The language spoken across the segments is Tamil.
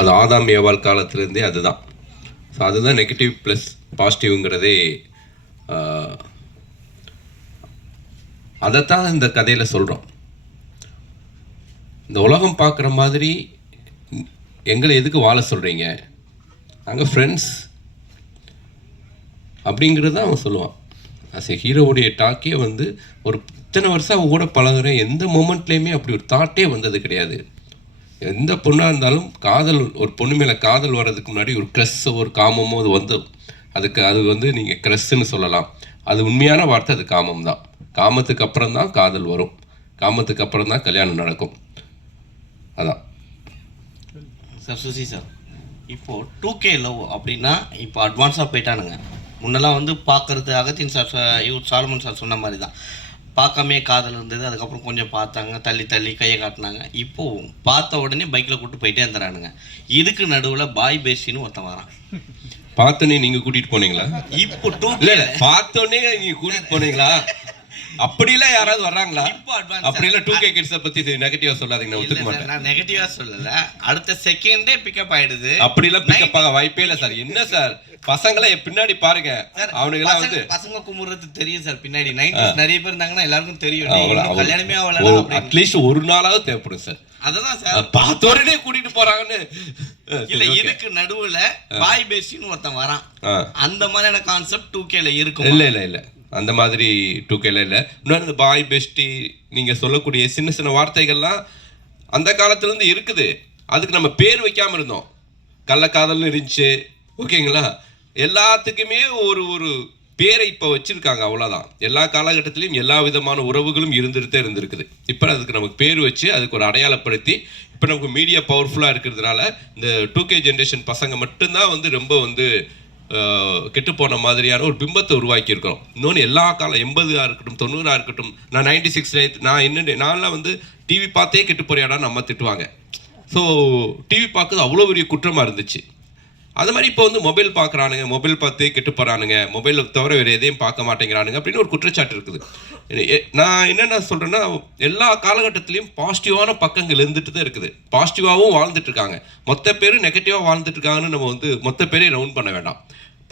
அது ஆதாம் ஏவாள் காலத்துலேருந்தே அதுதான். ஸோ அதுதான் நெகட்டிவ் ப்ளஸ் பாசிட்டிவ்ங்கிறதே. அதைத்தான் இந்த கதையில் சொல்கிறோம். இந்த உலகம் பார்க்குற மாதிரி எங்களை எதுக்கு வாழ சொல்கிறீங்க, நாங்கள் ஃப்ரெண்ட்ஸ் அப்படிங்கிறது தான் அவன் சொல்லுவான். அஸ் எ ஹீரோவுடைய டாக்கே வந்து ஒரு இத்தனை வருஷம் அவன் கூட பழகுறேன், எந்த மூமெண்ட்லேயுமே அப்படி ஒரு தாட்டே வந்தது கிடையாது. எந்த பொண்ணாக இருந்தாலும் காதல், ஒரு பொண்ணு மேலே காதல் வர்றதுக்கு முன்னாடி ஒரு க்ரஸ்ஸோ ஒரு காமமோ அது வந்து அது வந்து நீங்கள் க்ரஸ்ன்னு சொல்லலாம். அது உண்மையான வார்த்தை, அது காமம் தான். காமத்துக்கு அப்புறம் தான் காதல் வரும், காமத்துக்கு அப்புறம் தான் கல்யாணம் நடக்கும். அதான் சார். சுசி சார், இப்போது 2K லவ் அப்படின்னா இப்போ அட்வான்ஸாக போயிட்டானுங்க. முன்னெல்லாம் வந்து பார்க்குறது அகத்தின் சார் இவர் சாலமன் சார் சொன்ன மாதிரி தான், பார்க்காமே காதல் இருந்தது. அதுக்கப்புறம் கொஞ்சம் பார்த்தாங்க, தள்ளி தள்ளி கையை காட்டினாங்க. இப்போது பார்த்த உடனே பைக்கில் கூப்பிட்டு போயிட்டே இருந்துறானுங்க. இதுக்கு நடுவில் பாய் பேசின்னு ஒருத்தன் வரான். பார்த்தோன்னே நீங்கள் கூட்டிகிட்டு போனீங்களா? இப்போ 2K பார்த்தோன்னே நீங்கள் கூட்டிகிட்டு போனீங்களா? அப்படிலாம் யாராவது வர்றாங்களா? இப்போ அட்வான்ஸ் அப்படிலாம் 2K கிட்ஸை பற்றி நெகட்டிவாக சொல்லாதீங்க, நான் ஒத்துக்க மாட்டேன். நான் நெகட்டிவாக சொல்லலை, அடுத்த செகண்டே பிக்கப் ஆகிடுது. அப்படிலாம் பிக்கப் ஆக வாய்ப்பே இல்லை சார். என்ன சார், பசங்களை பின்னாடி பாருங்க, அவனுங்கெல்லாம் வந்து பசங்க குமுறது தெரியும் சார். பின்னாடி 90s நிறைய பேர் இருந்தாங்கன்னா எல்லாருக்கும் தெரியும். கல்யாணமே ஆகல, அட்லீஸ்ட் ஒரு நாளாவது தேவைப்படும் சார். அததான் சார், பார்த்தோடனே கூட்டிட்டு போறாங்கன்னு இல்ல. இதுக்கு நடுவுல பாய் பேசின்னு ஒருத்தன் வரான். அந்த மாதிரியான கான்செப்ட் 2Kல இருக்கும். இல்ல இல்ல இல்ல, அந்த மாதிரி 2Kல இல்லை. இன்னொன்று இந்த பாய் பெஸ்டி நீங்கள் சொல்லக்கூடிய சின்ன சின்ன வார்த்தைகள்லாம் அந்த காலத்துலேருந்து இருக்குது. அதுக்கு நம்ம பேர் வைக்காமல் இருந்தோம். கள்ளக்காதல்னு இருந்துச்சு, ஓகேங்களா? எல்லாத்துக்குமே ஒரு ஒரு பேரை இப்போ வச்சுருக்காங்க, அவ்வளோதான். எல்லா காலகட்டத்திலையும் எல்லா விதமான உறவுகளும் இருந்திருக்குது. இப்போ அதுக்கு நமக்கு பேர் வச்சு அதுக்கு ஒரு அடையாளப்படுத்தி, இப்போ நமக்கு மீடியா பவர்ஃபுல்லாக இருக்கிறதுனால இந்த 2K ஜென்ரேஷன் பசங்க மட்டும்தான் வந்து ரொம்ப வந்து கெட்டு போன மாதிரியான ஒரு பிம்பத்தை உருவாக்கி இருக்கிறோம். இன்னொன்று எல்லா காலம் 80ஆக இருக்கட்டும் 90ஆக இருக்கட்டும், நான் 96 நான்லாம் வந்து டிவி பார்த்தே கெட்டு போறியாடான்னு நம்ம திட்டுவாங்க. ஸோ டிவி பார்க்குறது அவ்வளோ பெரிய குற்றமாக இருந்துச்சு. அது மாதிரி இப்போ வந்து மொபைல் பார்க்குறானுங்க, மொபைல் பார்த்து கெட்டு போகிறானுங்க, மொபைலை தவிர வேறு எதையும் பார்க்க மாட்டேங்கிறானுங்க அப்படின்னு ஒரு குற்றச்சாட்டு இருக்குது. நான் என்னென்ன சொல்கிறேன்னா, எல்லா காலகட்டத்திலையும் பாசிட்டிவான பக்கங்கள் இருந்துட்டு தான் இருக்குது. பாசிட்டிவாகவும் வாழ்ந்துட்டு இருக்காங்க. மொத்த பேர் நெகட்டிவாக வாழ்ந்துட்டு இருக்காங்கன்னு நம்ம வந்து மொத்த பேரையும் ரவுண்ட் பண்ண வேண்டாம்.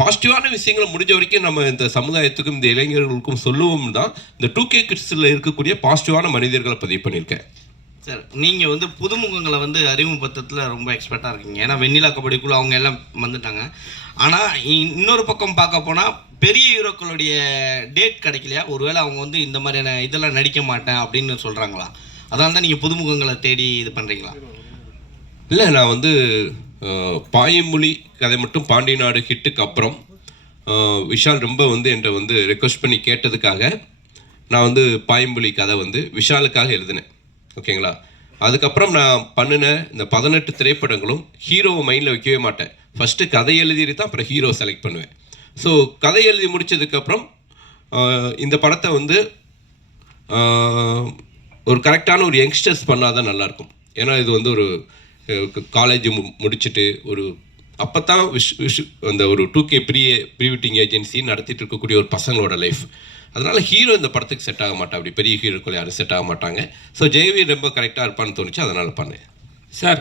பாசிட்டிவான விஷயங்களை முடிஞ்ச வரைக்கும் நம்ம இந்த சமுதாயத்துக்கும் இந்த இளைஞர்களுக்கும் சொல்லுவோம் தான் இந்த 2K கிட்ஸில் இருக்கக்கூடிய பாசிட்டிவான மனிதர்களை பதிவு பண்ணியிருக்கேன். சார், நீங்கள் வந்து புதுமுகங்களை வந்து அறிமுகப்படுத்தத்தில் ரொம்ப எக்ஸ்பர்ட்டாக இருக்கீங்க. ஏன்னா வெண்ணிலா கபடிக்குள்ளே அவங்க எல்லாம் வந்துட்டாங்க. ஆனால் இன்னொரு பக்கம் பார்க்க போனால் பெரிய ஹீரோக்களுடைய டேட் கிடைக்கலையா? ஒருவேளை அவங்க வந்து இந்த மாதிரியான இதெல்லாம் நடிக்க மாட்டேன் அப்படின்னு சொல்கிறாங்களா? அதான் தான் நீங்கள் புதுமுகங்களை தேடி இது பண்ணுறீங்களா? இல்லை, நான் வந்து பாயமொழி கதை மட்டும் பாண்டிய நாடு ஹிட்டுக்கு அப்புறம் விஷால் ரொம்ப வந்து என்கிட்ட வந்து ரெக்வஸ்ட் பண்ணி கேட்டதுக்காக நான் வந்து பாயமொழி கதை வந்து விஷாலுக்காக எழுதினேன், ஓகேங்களா? அதுக்கப்புறம் நான் பண்ணின இந்த 18 திரைப்படங்களும் ஹீரோவை மைண்டில் வைக்கவே மாட்டேன். ஃபஸ்ட்டு கதை எழுதிட்டு தான் அப்புறம் ஹீரோ செலக்ட் பண்ணுவேன். ஸோ கதை எழுதி முடித்ததுக்கப்புறம் இந்த படத்தை வந்து ஒரு கரெக்டான ஒரு யங்ஸ்டர்ஸ் பண்ணால் தான் நல்லாயிருக்கும். ஏன்னா இது வந்து ஒரு காலேஜ் முடிச்சுட்டு ஒரு அப்போ தான் அந்த ஒரு 2K ப்ரீ வெட்டிங் ஏஜென்சி நடத்திட்டு இருக்கக்கூடிய ஒரு பசங்களோட லைஃப். அதனால் ஹீரோ இந்த படத்துக்கு செட் ஆக மாட்டா, அப்படி பெரிய ஹீரோக்கள் யாரும் செட் ஆக மாட்டாங்க. ஸோ ஜெயவி ரொம்ப கரெக்டாக இருப்பான்னு தோணுச்சு, அதனால் பண்ணேன். சார்,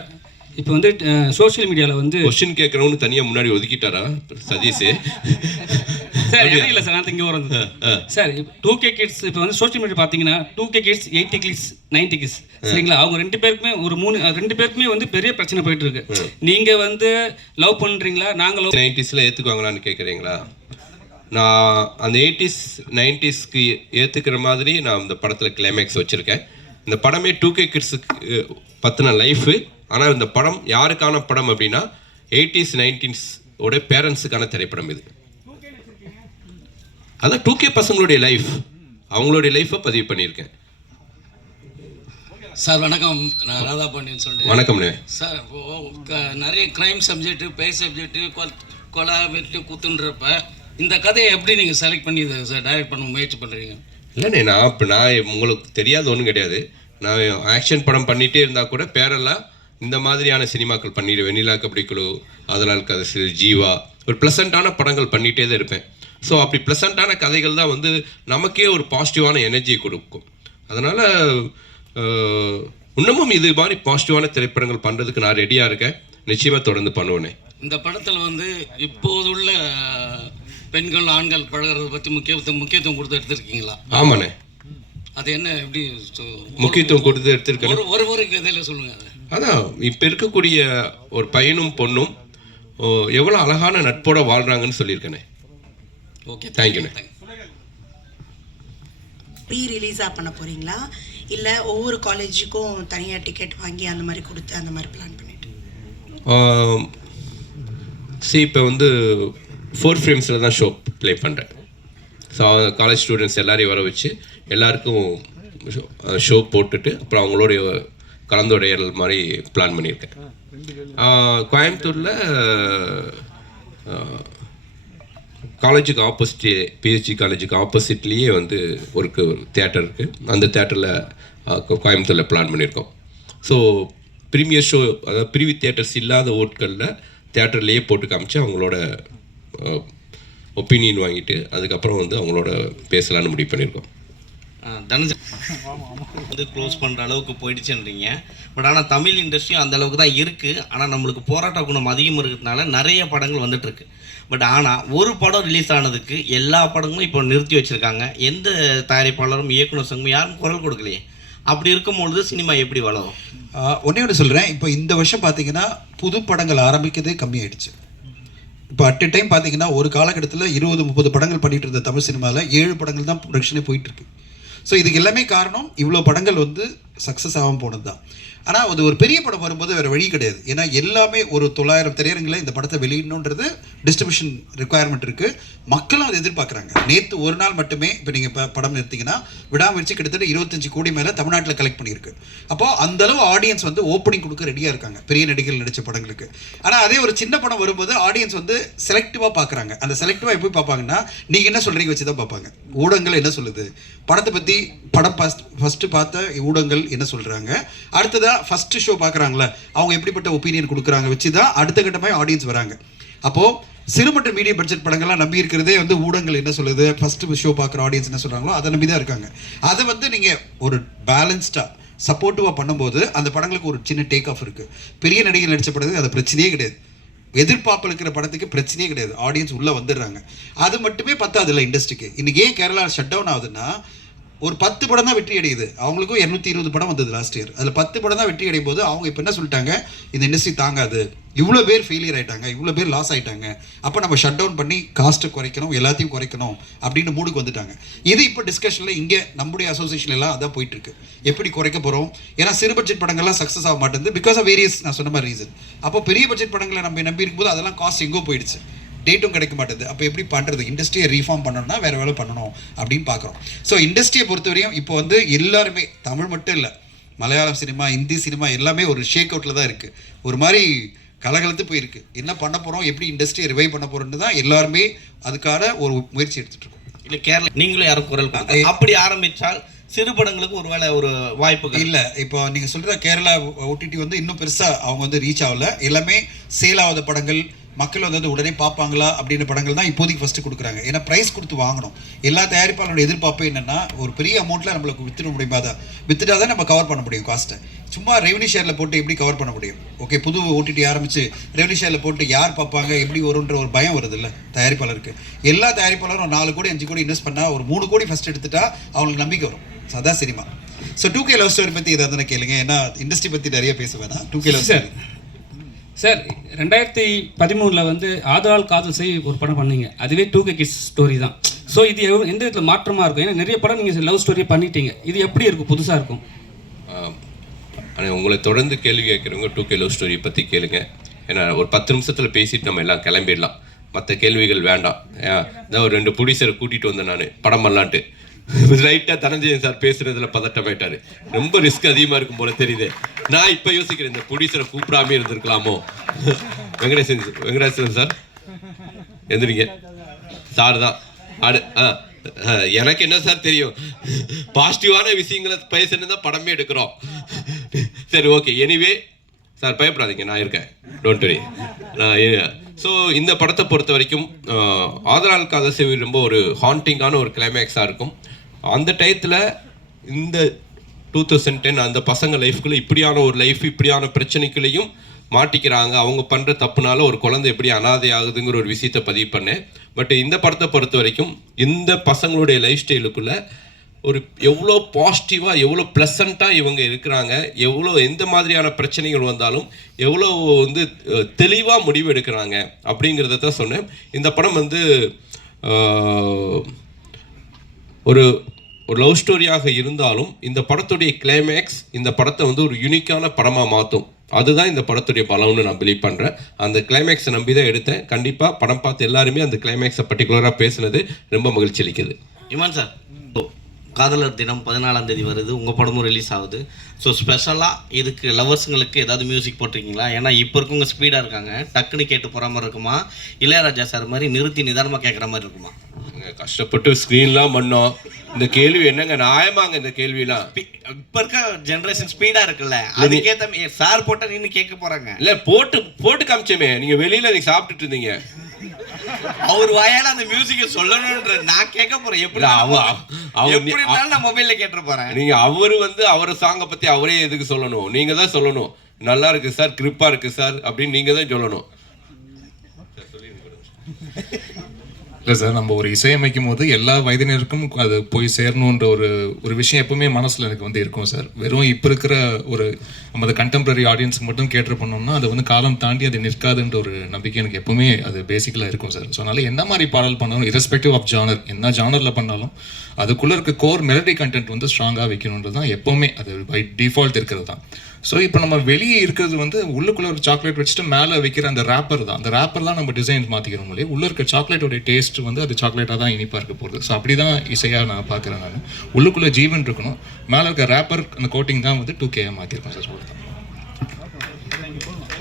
இப்போ வந்து சோஷியல் மீடியாவில் வந்து கொஸ்டின் கேட்குறவனு தனியாக முன்னாடி ஒதுக்கிட்டாரா சதீஷ்? சார் இல்லை சார், நான் இங்கே வரது சார். 2K கிட்ஸ் இப்போ வந்து சோஷியல் மீடியா பார்த்தீங்கன்னா 2K கிட்ஸ் 80 கிட்ஸ் 90 கிட்ஸ், சரிங்களா? அவங்க ரெண்டு பேருக்குமே வந்து பெரிய பிரச்சனை போயிட்டு இருக்கு. நீங்கள் வந்து லவ் பண்ணுறீங்களா? நாங்கள் லவ் 90ஸ்ல ஏற்றுக்குவாங்களான்னு கேட்குறீங்களா? நான் அந்த 80s 90ஸ்க்கு ஏற்றுக்கிற மாதிரி நான் இந்த படத்தில் கிளைமேக்ஸ் வச்சுருக்கேன். இந்த படமே 2K கிட்ஸுக்கு பற்றின லைஃபு. ஆனால் இந்த படம் யாருக்கான படம் அப்படின்னா 80s 90s ஓட பேரண்ட்ஸுக்கான திரைப்படம் இது. அதான் 2K பசங்களுடைய லைஃப், அவங்களுடைய லைஃப்பை பதிவு பண்ணியிருக்கேன். சார் வணக்கம், நான் ராதா பாண்டியன் சொல்கிறேன். வணக்கம்ண்ணே. சார், நிறைய க்ரைம் சப்ஜெக்ட்டு, பேய் சப்ஜெக்ட்டு, கொலை வெட்டு குத்துன்றப்ப இந்த கதையை எப்படி நீங்கள் செலக்ட் பண்ணி சார் டைரக்ட் பண்ண முயற்சி பண்ணுறீங்க? இல்லைண்ணே, நான் உங்களுக்கு தெரியாத ஒன்றும் கிடையாது. நான் ஆக்ஷன் படம் பண்ணிகிட்டே இருந்தால் கூட பேரெல்லாம் இந்த மாதிரியான சினிமாக்கள் பண்ணிடுவேன். வெண்ணிலா கபடிக்குழு, ஆதலால் கதை, ஜீவா, ஒரு ப்ளசண்ட்டான படங்கள் பண்ணிகிட்டே தான் இருப்பேன். ஸோ அப்படி ப்ளசண்ட்டான கதைகள் தான் வந்து நமக்கே ஒரு பாசிட்டிவான எனர்ஜியை கொடுக்கும். அதனால் இன்னமும் இது மாதிரி பாசிட்டிவான திரைப்படங்கள் பண்ணுறதுக்கு நான் ரெடியாக இருக்கேன். நிச்சயமாக தொடர்ந்து பண்ணுவேனே. இந்த படத்தில் வந்து இப்போதுள்ள பெண்கள் ஆண்கள் பழகிறத பற்றி முக்கியத்துவம் கொடுத்து எடுத்திருக்கீங்களா? ஆமாண்ணே, அது என்ன எப்படி முக்கியத்துவம் கொடுத்து எடுத்திருக்கேன். ஒரு கதையில் சொல்லுங்கள் அதை. அதான் இப்போ இருக்கக்கூடிய ஒரு பையனும் பொண்ணும் எவ்வளோ அழகான நட்போட வாழ்கிறாங்கன்னு சொல்லியிருக்கேனே. ஓகே, தேங்க்யூண்ணே. ப்ரீ ரிலீஸாக பண்ண போகிறீங்களா இல்லை ஒவ்வொரு காலேஜுக்கும் தனியாக டிக்கெட் வாங்கி அந்த மாதிரி கொடுத்து அந்த மாதிரி பிளான் பண்ணிட்டு? இப்போ வந்து 4 ஃப்ரேம்ஸில் தான் ஷோ ப்ளே பண்ணுறேன். ஸோ காலேஜ் ஸ்டூடெண்ட்ஸ் எல்லாரையும் வர வச்சு எல்லாருக்கும் ஷோ போட்டுட்டு அப்புறம் அவங்களோடைய கலந்துரையாடல் மாதிரி பிளான் பண்ணியிருக்கேன். கோயம்புத்தூரில் காலேஜுக்கு ஆப்போசிட்லேயே, பிஹெச்டி காலேஜுக்கு ஆப்போசிட்லேயே வந்து ஒரு தியேட்டர் இருக்குது. அந்த தியேட்டரில் கோயம்புத்தூரில் பிளான் பண்ணியிருக்கோம். ஸோ ப்ரீமியர் ஷோ, அதாவது ப்ரீவி தியேட்டர்ஸ் இல்லாத ஓட்களில் தியேட்டர்லேயே போட்டு காமிச்சு அவங்களோட ஒப்பீனியன் வாங்கிட்டு அதுக்கப்புறம் வந்து அவங்களோட பேசலான்னு முடிவு பண்ணியிருக்கோம். தனுஷ் வந்து க்ளோஸ் பண்ணுற அளவுக்கு போயிடுச்சுன்றீங்க. பட் ஆனால் தமிழ் இண்டஸ்ட்ரியும் அந்த அளவுக்கு தான் இருக்குது. ஆனால் நம்மளுக்கு போராட்ட குணம் அதிகம் இருக்கிறதுனால நிறைய படங்கள் வந்துட்டுருக்கு. பட் ஆனால் ஒரு படம் ரிலீஸ் ஆனதுக்கு எல்லா படங்களும் இப்போ நிறுத்தி வச்சுருக்காங்க. எந்த தயாரிப்பாளரும் இயக்குனர் சங்கமும் யாரும் குரல் கொடுக்கலையே. அப்படி இருக்கும்பொழுது சினிமா எப்படி வளரும்? ஒன்று சொல்கிறேன். இப்போ இந்த வருஷம் பார்த்தீங்கன்னா புது படங்கள் ஆரம்பிக்கிறதே கம்மியாயிடுச்சு. இப்போ அட் எ டைம் பார்த்தீங்கன்னா ஒரு காலகட்டத்தில் 20-30 படங்கள் பண்ணிகிட்டு இருந்த தமிழ் சினிமாவில் 7 படங்கள் தான் ப்ரொடக்ஷனே போயிட்டுருக்கு. ஸோ இதுக்கு எல்லாமே காரணம் இவ்வளோ படங்கள் வந்து சக்ஸஸ் ஆகாமல் போனது தான். ஆனால் அது ஒரு பெரிய படம் வரும்போது வேறு வழி கிடையாது. ஏன்னா எல்லாமே ஒரு 900 திரையரங்கில் இந்த படத்தை வெளியிடணுன்றது டிஸ்ட்ரிபியூஷன் ரெக்குவயர்மெண்ட் இருக்குது. மக்களும் அதை எதிர்பார்க்குறாங்க. நேற்று ஒரு நாள் மட்டுமே இப்போ நீங்கள் படம் எடுத்தீங்கன்னா விடாமுயற்சி கிட்டத்தட்ட 25 கோடி மேலே தமிழ்நாட்டில் கலெக்ட் பண்ணியிருக்கு. அப்போது அந்தளவு ஆடியன்ஸ் வந்து ஓப்பனிங் கொடுக்க ரெடியாக இருக்காங்க பெரிய நடிகர்கள் நடித்த படங்களுக்கு. ஆனால் அதே ஒரு சின்ன படம் வரும்போது ஆடியன்ஸ் வந்து செலக்டிவாக பார்க்குறாங்க. அந்த செலக்டிவாக எப்படி பார்ப்பாங்கன்னா நீங்கள் என்ன சொல்கிறீங்க வச்சு தான் பார்ப்பாங்க. ஊடகங்கள் என்ன சொல்லுது, படத்தை பற்றி படம் ஃபஸ்ட்டு பார்த்த ஊடகங்கள் என்ன சொல்கிறாங்க, அடுத்ததாக ஃபஸ்ட்டு ஷோ பார்க்குறாங்களே அவங்க எப்படிப்பட்ட ஒப்பீனியன் கொடுக்குறாங்க வச்சு தான் அடுத்த கட்டமாக ஆடியன்ஸ் வராங்க. அப்போது சிறு மற்றும் மீடியம் பட்ஜெட் படங்கள்லாம் நம்பி இருக்கிறதே வந்து ஊடகங்கள் என்ன சொல்லுது, ஃபஸ்ட்டு ஷோ பார்க்குற ஆடியன்ஸ் என்ன சொல்கிறாங்களோ அதை நம்பி தான் இருக்காங்க. அதை வந்து நீங்கள் ஒரு பேலன்ஸ்டாக சப்போர்ட்டிவாக பண்ணும்போது அந்த படங்களுக்கு ஒரு சின்ன டேக் ஆஃப் இருக்குது. பெரிய நடிகர் நடித்த படத்துக்கு அது பிரச்சனையே கிடையாது. எதிர்பார்ப்பு இருக்கிற படத்துக்கு பிரச்சனையே கிடையாது. ஆடியன்ஸ் உள்ளே வந்துடுறாங்க. அது மட்டுமே பத்தாதில்லை இண்டஸ்ட்ரிக்கு. இன்றைக்கி ஏன் கேரளா ஷட் டவுன் ஆகுதுன்னா ஒரு 10 படம் தான் வெற்றி அடையுது. அவங்களுக்கும் 220 படம் வந்தது லாஸ்ட் இயர். அதில் 10 படம் தான் வெற்றி அடையும் போது அவங்க இப்போ என்ன சொல்லிட்டாங்க, இந்த இண்டஸ்ட்ரி தாங்காது, இவ்வளோ பேர் ஃபெயிலியர் ஆகிட்டாங்க, இவ்வளோ பேர் லாஸ் ஆகிட்டாங்க, அப்போ நம்ம ஷட் டவுன் பண்ணி காஸ்ட்டை குறைக்கணும், எல்லாத்தையும் குறைக்கணும் அப்படின்னு மூடுக்கு வந்துட்டாங்க. இது இப்போ டிஸ்கஷனில் இங்கே நம்முடைய அசோசியேஷன் எல்லாம் அதான் போயிட்டுருக்கு. எப்படி குறைக்க போகிறோம்? ஏன்னா சிறு பட்ஜெட் படங்கள்லாம் சக்ஸஸ் ஆக மாட்டேங்குது பிகாஸ் ஆஃப் வேரியஸ் நான் சொன்ன மாதிரி ரீசன். அப்போ பெரிய பட்ஜெட் படங்களை நம்ம நம்பி இருக்கும்போது அதெல்லாம் காஸ்ட் எங்கோ போயிடுச்சு, டேட்டும் கிடைக்க மாட்டேது. அப்போ எப்படி பண்ணுறது? இண்டஸ்ட்ரியை ரீஃபார்ம் பண்ணணும்னா வேறு வேலை பண்ணணும் அப்படின்னு பார்க்குறோம். ஸோ இண்டஸ்ட்ரியை பொறுத்தவரையும் இப்போ வந்து எல்லாருமே, தமிழ் மட்டும் இல்லை, மலையாளம் சினிமா, ஹிந்தி சினிமா எல்லாமே ஒரு ஷேக் அவுட்டில் தான் இருக்குது. ஒரு மாதிரி கலகலத்து போயிருக்கு. என்ன பண்ண போகிறோம், எப்படி இண்டஸ்ட்ரியை ரிவைவ் பண்ண போகிறோன்னு தான் எல்லாருமே அதுக்கான ஒரு முயற்சி எடுத்துகிட்டு இருக்கோம். இல்லை கேரளா நீங்களும் யாரும் குரல் அப்படி ஆரம்பித்தால் சிறு படங்களுக்கு ஒரு வேலை ஒரு வாய்ப்பு இல்லை. இப்போ நீங்கள் சொல்கிற கேரளா OTT வந்து இன்னும் பெருசாக அவங்க வந்து ரீச் ஆகலை. எல்லாமே சேல் ஆகாத படங்கள், மக்கள் வந்து உடனே பார்ப்பாங்களா அப்படின்ற படங்கள் தான் இப்போதைக்கு ஃபஸ்ட்டு கொடுக்குறாங்க. ஏன்னா ப்ரைஸ் கொடுத்து வாங்கணும். எல்லா தயாரிப்பாளரோட எதிர்பார்ப்பு என்னென்னா ஒரு பெரிய அமௌண்ட்டில் நம்மளுக்கு வித்துட முடியுமா, தான் வித்துட்டா தான் நம்ம கவர் பண்ண முடியும் காஸ்ட்டை. சும்மா ரெவன்யூ ஷேரில் போட்டு எப்படி கவர் பண்ண முடியும்? ஓகே, புது OTT ஆரம்பித்து ரெவன்யூ ஷேரில் போட்டு யார் பார்ப்பாங்க, எப்படி வரும்ன்ற ஒரு பயம் வருது இல்லை தயாரிப்பாளருக்கு. எல்லா தயாரிப்பாளரும் 4 கோடி 5 கோடி இன்வெஸ்ட் பண்ணால் ஒரு 3 கோடி ஃபஸ்ட் எடுத்துட்டா அவங்களுக்கு நம்பிக்கை வரும். அதான் cinema. So 2K love story பற்றி ஏதாவது கேளுங்க. ஏன்னா இண்டஸ்ட்ரி பற்றி நிறைய பேச வேணாம். 2K லவ் ஸ்டோரி சார் 2013 வந்து ஆதலால் காதல் செய் ஒரு படம் பண்ணீங்க. அதுவே 2K கிட்ஸ் ஸ்டோரி தான். ஸோ இது எந்த விதத்தில் மாற்றமாக இருக்கும்? ஏன்னா நிறைய படம் நீங்கள் லவ் ஸ்டோரியை பண்ணிட்டீங்க. இது எப்படி இருக்கும், புதுசாக இருக்கும்? ஆனால் உங்களை தொடர்ந்து கேள்வி கேட்குறவங்க 2K லவ் ஸ்டோரியை பற்றி கேளுங்க. ஏன்னா ஒரு 10 நிமிஷத்தில் பேசிட்டு நம்ம எல்லாம் கிளம்பிடலாம். மற்ற கேள்விகள் வேண்டாம். இதான் ஒரு 2 ப்ரொடியூசரை கூட்டிகிட்டு வந்தேன் நான் படம் பண்ணலான்ட்டு. ரைட்டாக தனஞ்சயன் சார் பேசுகிறதுல பதட்டமாயிட்டார். ரொம்ப ரிஸ்க் அதிகமாக இருக்கும் போல தெரியுது. நான் இப்போ யோசிக்கிறேன், இந்த ப்ரொடியூசரை கூப்பிடாமே இருந்திருக்கலாமோ. வெங்கடேசன் சார் எந்திரிங்க. சார் தான் எனக்கு என்ன சார் தெரியும், பாசிட்டிவான விஷயங்களை பேசுன்னு தான் படமே எடுக்கிறோம். சரி, ஓகே. எனிவே சார் பயப்படாதீங்க, நான் இருக்கேன், டோன்ட் வரி. ஸோ இந்த படத்தை பொறுத்த வரைக்கும் ஆதலால் காதல் செய் ரொம்ப ஒரு ஹாண்டிங்கான ஒரு கிளைமேக்ஸாக இருக்கும். அந்த டயத்தில் இந்த 2010 அந்த பசங்க லைஃப்குள்ளே இப்படியான ஒரு லைஃப், இப்படியான பிரச்சனைகளையும் மாட்டிக்கிறாங்க. அவங்க பண்ணுற தப்புனால ஒரு குழந்தை எப்படி அனாதை ஆகுதுங்கிற ஒரு விஷயத்தை பதிவு பண்ணேன். பட் இந்த படத்தை பொறுத்த வரைக்கும் இந்த பசங்களுடைய லைஃப் ஸ்டைலுக்குள்ளே ஒரு எவ்வளோ பாசிட்டிவாக, எவ்வளோ ப்ளசண்ட்டாக இவங்க இருக்கிறாங்க, எவ்வளோ எந்த மாதிரியான பிரச்சனைகள் வந்தாலும் எவ்வளோ வந்து தெளிவாக முடிவு எடுக்கிறாங்க அப்படிங்கிறத தான் சொன்னேன். இந்த படம் வந்து ஒரு ஒரு லவ் ஸ்டோரியாக இருந்தாலும் இந்த படத்துடைய கிளைமேக்ஸ் இந்த படத்தை வந்து ஒரு யூனிக்கான படமாக மாற்றும். அதுதான் இந்த படத்துடைய பலம்னு நான் பிலீவ் பண்ணுறேன். அந்த கிளைமேக்ஸை நம்பி தான் எடுத்தேன். கண்டிப்பாக படம் பார்த்து எல்லாருமே அந்த கிளைமேக்ஸை பர்டிகுலராக பேசுனது ரொம்ப மகிழ்ச்சி அளிக்குது. இமான் சார், காதலர் தினம் 14ஆம் தேதி வருது, உங்கள் படமும் ரிலீஸ் ஆகுது. ஸோ ஸ்பெஷலாக இதுக்கு லவர்ஸுங்களுக்கு ஏதாவது மியூசிக் போட்டிருக்கீங்களா? ஏன்னா இப்போ இருக்கவங்க ஸ்பீடாக இருக்காங்க, டக்குன்னு கேட்டு போகிற மாதிரி இருக்குமா, இளையராஜா சார் மாதிரி நிறுத்தி நிதானமாக கேட்குற மாதிரி இருக்குமா? கஷ்டப்பட்டு ஸ்க்ரீன்லாம் பண்ணோம். இந்த கேள்வி என்னங்க நியாயமாங்க? இந்த கேள்விலாம் இப்போ இருக்க ஜென்ரேஷன் ஸ்பீடாக இருக்குல்ல, அதுக்கேற்ற சார் போட்டால் நின்று கேட்க போகிறாங்க. இல்லை, போட்டு காமிச்சோமே, நீங்கள் வெளியில் நீங்கள் சாப்பிட்டுட்டு இருந்தீங்க, அவர் வாயால அந்த மியூசிக்கை சொல்லணும்ன்ற நான் கேட்க போறேன். எப்படி நான் மொபைல்ல கேட்டு போறேன். நீங்க அவரு வந்து அவர சாங்கை பத்தி அவரே எதுக்கு சொல்லணும்? நீங்க தான் சொல்லணும். நல்லா இருக்கு சார், கிரிப்பா இருக்கு சார் அப்படின்னு நீங்க தான் சொல்லணும். இல்லை சார், நம்ம ஒரு இசையமைக்கும் போது எல்லா வயதினருக்கும் அது போய் சேரணுன்ற ஒரு விஷயம் எப்பவுமே மனசில் எனக்கு வந்து இருக்கும் சார். வெறும் இப்போ இருக்கிற ஒரு நம்ம கண்டெம்பரரி ஆடியன்ஸுக்கு மட்டும் கேட்டு பண்ணோம்னா அது வந்து காலம் தாண்டி அது நிற்காதுன்ற ஒரு நம்பிக்கை எனக்கு எப்பவுமே அது பேசிக்கலாக இருக்கும் சார். ஸோ அதனால் என்ன மாதிரி பாடல் பண்ணாலும் இரஸ்பெக்டிவ் ஆஃப் ஜானர், என்ன ஜானரில் பண்ணாலும் அதுக்குள்ளே இருக்க கோர் மெலடி கண்டென்ட் வந்து ஸ்ட்ராங்காக வைக்கணுன்றது தான் எப்போவுமே அது பை டிஃபால்ட் இருக்கிறது தான். ஸோ இப்போ நம்ம வெளியே இருக்கிறது வந்து உள்ளுக்குள்ளே ஒரு சாக்லேட் வச்சுட்டு மேலே வைக்கிற அந்த ரேப்பர் தான். அந்த ரேப்பர் தான் நம்ம டிசைன்ஸ் மாற்றிக்கிறோம் இல்லையா. உள்ளே இருக்க சாக்லேட்டோடைய டேஸ்ட் வந்து அது சாக்லேட்டாக தான் இனிப்பாக இருக்க போகுது. ஸோ அப்படி தான் இசையாக நான் பார்க்குறேன். நான் உள்ளுக்குள்ளே ஜீவன் இருக்கணும், மேலே இருக்க ரேப்பர் அந்த கோட்டிங் தான் வந்து 2K மாற்றிருக்கோம் சார். சொல்லுங்கள்.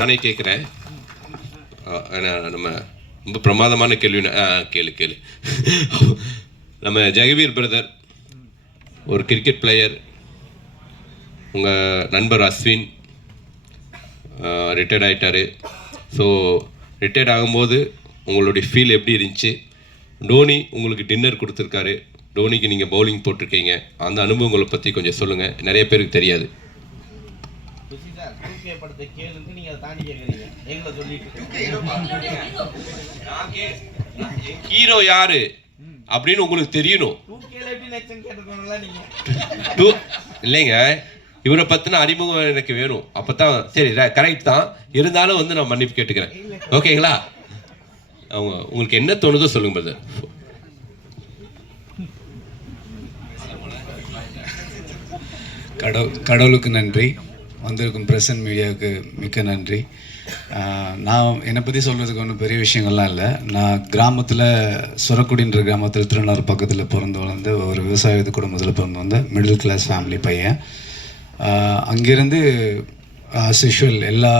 நானே கேட்குறேன், நம்ம ரொம்ப பிரமாதமான கேள்வி. கேளு நம்ம ஜெகவீர் பிரதர் ஒரு கிரிக்கெட் பிளேயர், உங்கள் நண்பர் அஸ்வின் ரிட்டையர்ட் ஆகிட்டார். ஸோ ரிட்டையர்ட் ஆகும்போது உங்களுடைய ஃபீல் எப்படி இருந்துச்சு? டோனி உங்களுக்கு டின்னர் கொடுத்துருக்காரு, டோனிக்கு நீங்கள் பவுலிங் போட்டிருக்கீங்க, அந்த அனுபவங்களை பற்றி கொஞ்சம் சொல்லுங்கள். நிறைய பேருக்கு தெரியாது. ஹீரோ யாரு அப்படின்னு உங்களுக்கு தெரியணும் இல்லைங்க. இவரை பற்றின அறிமுகம் எனக்கு வேணும். அப்போ தான் சரி, கரெக்ட் தான். இருந்தாலும் வந்து நான் மன்னிப்பு கேட்டுக்கிறேன். ஓகேங்களா? அவங்க உங்களுக்கு என்ன தோணுதோ சொல்லுங்க பிரதர். கடவுளுக்கு நன்றி, வந்திருக்கும் பிரசன்ட் மீடியாவுக்கு மிக்க நன்றி. நான் என்னை பற்றி சொல்கிறதுக்கு ஒன்றும் பெரிய விஷயங்கள்லாம் இல்லை. நான் கிராமத்தில் சொரக்குடின்ற கிராமத்தில் திருநெல்வேலி பக்கத்தில் பிறந்து வளர்ந்த ஒரு விவசாய குடும்பத்தில் பிறந்து வந்த மிடில் கிளாஸ் ஃபேமிலி பையன். அங்கேருந்து ஆஸ் யூஷுவல் எல்லா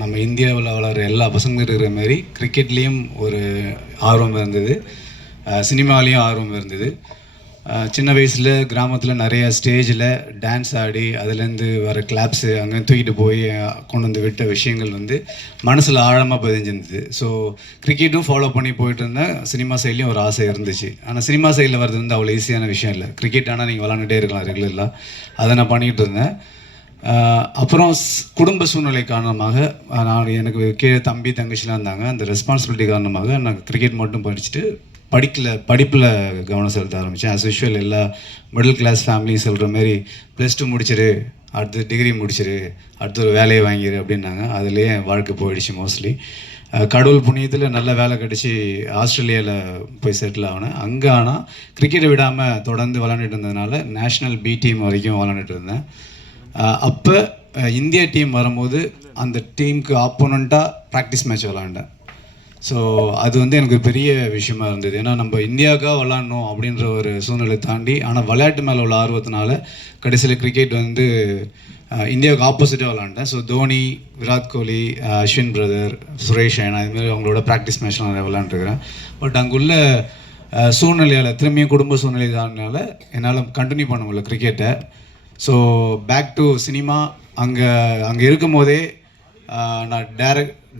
நம்ம இந்தியாவில் வளர்கிற எல்லா பசங்களும் இருக்கிற மாதிரி கிரிக்கெட்லேயும் ஒரு ஆர்வம் இருந்தது, சினிமாலேயும் ஆர்வம் இருந்தது. சின்ன வயசில் கிராமத்தில் நிறைய ஸ்டேஜில் டான்ஸ் ஆடி அதுலேருந்து வர கிளாப்ஸு அங்கே தூக்கிட்டு போய் கொண்டு வந்து விட்ட விஷயங்கள் வந்து மனசில் ஆழமாக பதிஞ்சிருந்தது. ஸோ கிரிக்கெட்டும் ஃபாலோ பண்ணி போயிட்டு இருந்தேன். சினிமா சைட்லேயும் ஒரு ஆசை இருந்துச்சு. ஆனால் சினிமா சைடில் வர்றது வந்து அவ்வளோ ஈஸியான விஷயம் இல்லை. கிரிக்கெட் ஆனால் நீங்கள் விளாண்டுட்டே இருக்கலாம் ரெகுலராக, அதை நான் பண்ணிகிட்டு இருந்தேன். அப்புறம் குடும்ப சூழ்நிலை காரணமாக நான் எனக்கு கீழே தம்பி தங்கச்சிலாம் இருந்தாங்க. அந்த ரெஸ்பான்சிபிலிட்டி காரணமாக நான் கிரிக்கெட் மட்டும் படிச்சுட்டு படிப்பில் கவனம் செலுத்த ஆரம்பித்தேன். ஆஸ் யூஷுவல் எல்லா மிடில் கிளாஸ் ஃபேமிலியும் சொல்கிற மாதிரி +2 முடிச்சிரு, அடுத்து டிகிரி முடிச்சிரு, அடுத்து ஒரு வேலையை வாங்கிடு அப்படின்னாங்க. அதுலேயே என் வாழ்க்கை போயிடுச்சு மோஸ்ட்லி. கடவுள் புண்ணியத்தில் நல்ல வேலை கிடச்சி ஆஸ்திரேலியாவில் போய் செட்டில் ஆகினேன். அங்கே ஆனால் கிரிக்கெட்டை விடாமல் தொடர்ந்து விளாண்டுட்டு இருந்ததுனால நேஷ்னல் பி டீம் வரைக்கும் விளாண்டுட்டு இருந்தேன். அப்போ இந்தியா டீம் வரும்போது அந்த டீமுக்கு ஆப்போனண்ட்டாக ப்ராக்டிஸ் மேட்ச் விளாண்டேன். ஸோ அது வந்து எனக்கு பெரிய விஷயமா இருந்தது. ஏன்னா நம்ம இந்தியாவுக்காக விளாட்ணும் அப்படின்ற ஒரு சூழ்நிலை தாண்டி, ஆனால் விளையாட்டு மேலே உள்ள ஆர்வத்தினால கடைசியில் கிரிக்கெட் வந்து இந்தியாவுக்கு ஆப்போசிட்டாக விளாண்டேன். ஸோ தோனி, விராட் கோலி, அஸ்வின் பிரதர், சுரேஷ் ரெய்னா இதுமாதிரி அவங்களோட ப்ராக்டிஸ் மேட்ச்லாம் நிறைய விளாண்டுருக்கிறேன். பட் அங்குள்ள சூழ்நிலையால் திரும்பியும் குடும்ப சூழ்நிலை தானால என்னால் கண்டினியூ பண்ண முடியல கிரிக்கெட்டை. So back to cinema. அங்கே இருக்கும் போதே நான்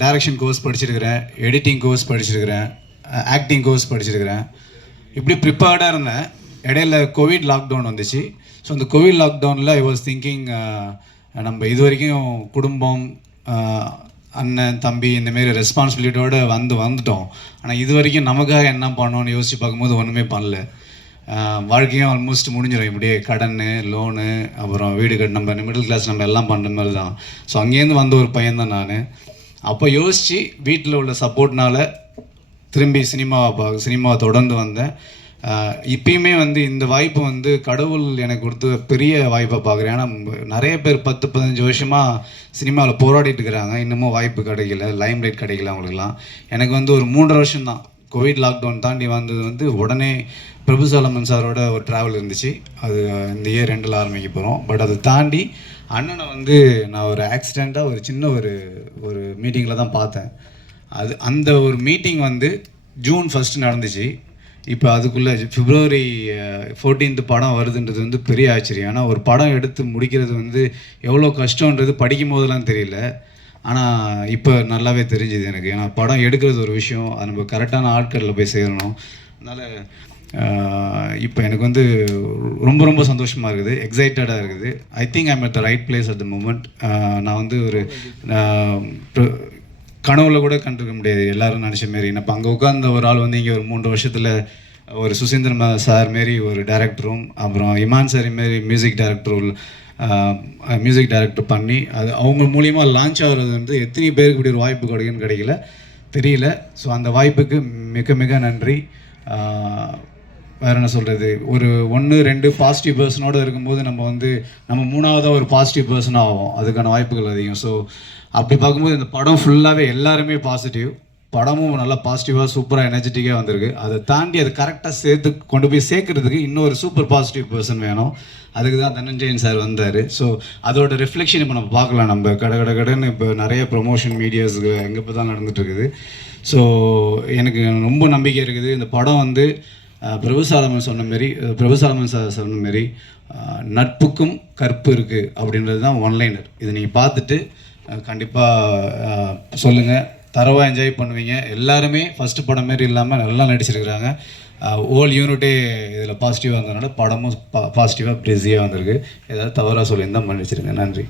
டைரக்ஷன் கோர்ஸ் படிச்சிருக்கிறேன், எடிட்டிங் கோர்ஸ் படிச்சிருக்கிறேன், ஆக்டிங் கோர்ஸ் படிச்சிருக்கிறேன். இப்படி ப்ரிப்பேர்டாக இருந்தேன். இடையில கோவிட் லாக்டவுன் வந்துச்சு. ஸோ அந்த கோவிட் லாக்டவுனில் ஐ வாஸ் திங்கிங் நம்ம இது வரைக்கும் குடும்பம், அண்ணன் தம்பி இந்தமாரி ரெஸ்பான்சிபிலிட்டியோடு வந்துட்டோம். ஆனால் இது வரைக்கும் நமக்காக என்ன பண்ணோன்னு யோசித்து பார்க்கும்போது ஒன்றுமே பண்ணல. வாழ்க்கையும் ஆல்மோஸ்ட் முடிஞ்சிடும். இப்படியே கடன், லோனு, அப்புறம் வீடு கட்டு, நம்ம மிடில் கிளாஸ் நம்ம எல்லாம் பண்ணுற மாதிரி தான். ஸோ அங்கேருந்து வந்த ஒரு பையன்தான் நான். அப்போ யோசித்து வீட்டில் உள்ள சப்போர்ட்னால் திரும்பி சினிமாவை தொடர்ந்து வந்தேன். இப்பயுமே வந்து இந்த வாய்ப்பு வந்து கடவுள் எனக்கு கொடுத்த பெரிய வாய்ப்பை பார்க்குறேன். ஏன்னா நிறைய பேர் 10-15 வருஷமாக சினிமாவில் போராடிட்டு இருக்கிறாங்க, இன்னமும் வாய்ப்பு கிடைக்கல, லைம் லைட் கிடைக்கல அவங்களுக்குலாம். எனக்கு வந்து ஒரு 3 வருஷம் தான் கோவிட் லாக்டவுன் தாண்டி வந்தது வந்து உடனே பிரபு சாலமன் சாரோட ஒரு ட்ராவல் இருந்துச்சு. அது இந்த இயர் 2ல் ஆரம்பிக்க போகிறோம். பட் அதை தாண்டி அண்ணனை வந்து நான் ஒரு ஆக்சிடெண்ட்டாக ஒரு சின்ன ஒரு மீட்டிங்கில் தான் பார்த்தேன். அந்த ஒரு மீட்டிங் வந்து ஜூன் 1 நடந்துச்சு. இப்போ அதுக்குள்ளே February 14 படம் வருதுன்றது வந்து பெரிய ஆச்சரியம். ஆனால் ஒரு படம் எடுத்து முடிக்கிறது வந்து எவ்வளோ கஷ்டன்றது படிக்கும் போதெல்லாம் தெரியல. ஆனால் இப்போ நல்லாவே தெரிஞ்சுது எனக்கு. ஏன்னா படம் எடுக்கிறது ஒரு விஷயம், அது நம்ம கரெக்டான ஆட்களில் போய் சேரணும். அதனால் இப்போ எனக்கு வந்து ரொம்ப ரொம்ப சந்தோஷமாக இருக்குது, எக்ஸைட்டடாக இருக்குது. I think I'm at the right place at the moment. நான் வந்து ஒரு கனவுல கூட கண்டிருக்க முடியாது எல்லாரும் நினச்ச மாரி. இப்போ அங்கே உட்கார்ந்த ஒரு ஆள் வந்து இங்கே ஒரு 3 வருஷத்தில் ஒரு சுசீந்திரன் சார் மாரி ஒரு டைரக்டரும், அப்புறம் இமான் சார் மாரி மியூசிக் டைரக்டர் பண்ணி அது அவங்க மூலியமாக லான்ச் ஆகிறது வந்து எத்தனை பேருக்கு இப்படி ஒரு வாய்ப்பு கிடைக்கல தெரியல. ஸோ அந்த வாய்ப்புக்கு மிக மிக நன்றி. வேறு என்ன சொல்கிறது, ஒரு 1-2 பாசிட்டிவ் பர்சனோடு இருக்கும்போது நம்ம 3ஆவதாக ஒரு பாசிட்டிவ் பர்சனாக ஆகும், அதுக்கான வாய்ப்புகள் அதிகம். ஸோ அப்படி பார்க்கும்போது இந்த படம் ஃபுல்லாகவே எல்லாருமே பாசிட்டிவ். படமும் நல்லா பாசிட்டிவாக சூப்பராக எனர்ஜெட்டிக்காக வந்திருக்கு. அதை தாண்டி அது கரெக்டாக கொண்டு போய் சேர்க்கறதுக்கு இன்னொரு சூப்பர் பாசிட்டிவ் பர்சன் வேணும். அதுக்கு தான் தனஞ்சயன் சார் வந்தார். ஸோ அதோட ரிஃப்ளெக்ஷன் இப்போ நம்ம பார்க்கலாம். நம்ம கடைன்னு இப்போ நிறைய ப்ரொமோஷன் மீடியாஸ் எங்கே இப்போ தான் நடந்துகிட்ருக்குது. ஸோ எனக்கு ரொம்ப நம்பிக்கை இருக்குது. இந்த படம் வந்து பிரபு சாலமன் சார் சொன்ன மாரி நட்புக்கும் கற்பு இருக்குது அப்படின்றது தான் ஒன்லைனர். இதை நீங்கள் பார்த்துட்டு கண்டிப்பாக சொல்லுங்கள், தரவாக என்ஜாய் பண்ணுவீங்க. எல்லாருமே ஃபஸ்ட்டு படம் மாரி இல்லாமல் நல்லா நடிச்சிருக்கிறாங்க. ஓல் யூனிட்டே இதில் பாசிட்டிவாக இருந்ததுனால படமும் பாசிட்டிவாக பிஸியாக வந்திருக்கு. ஏதாவது தவறாக சொல்லியிருந்தால் மன்னிச்சிருங்க. நன்றி.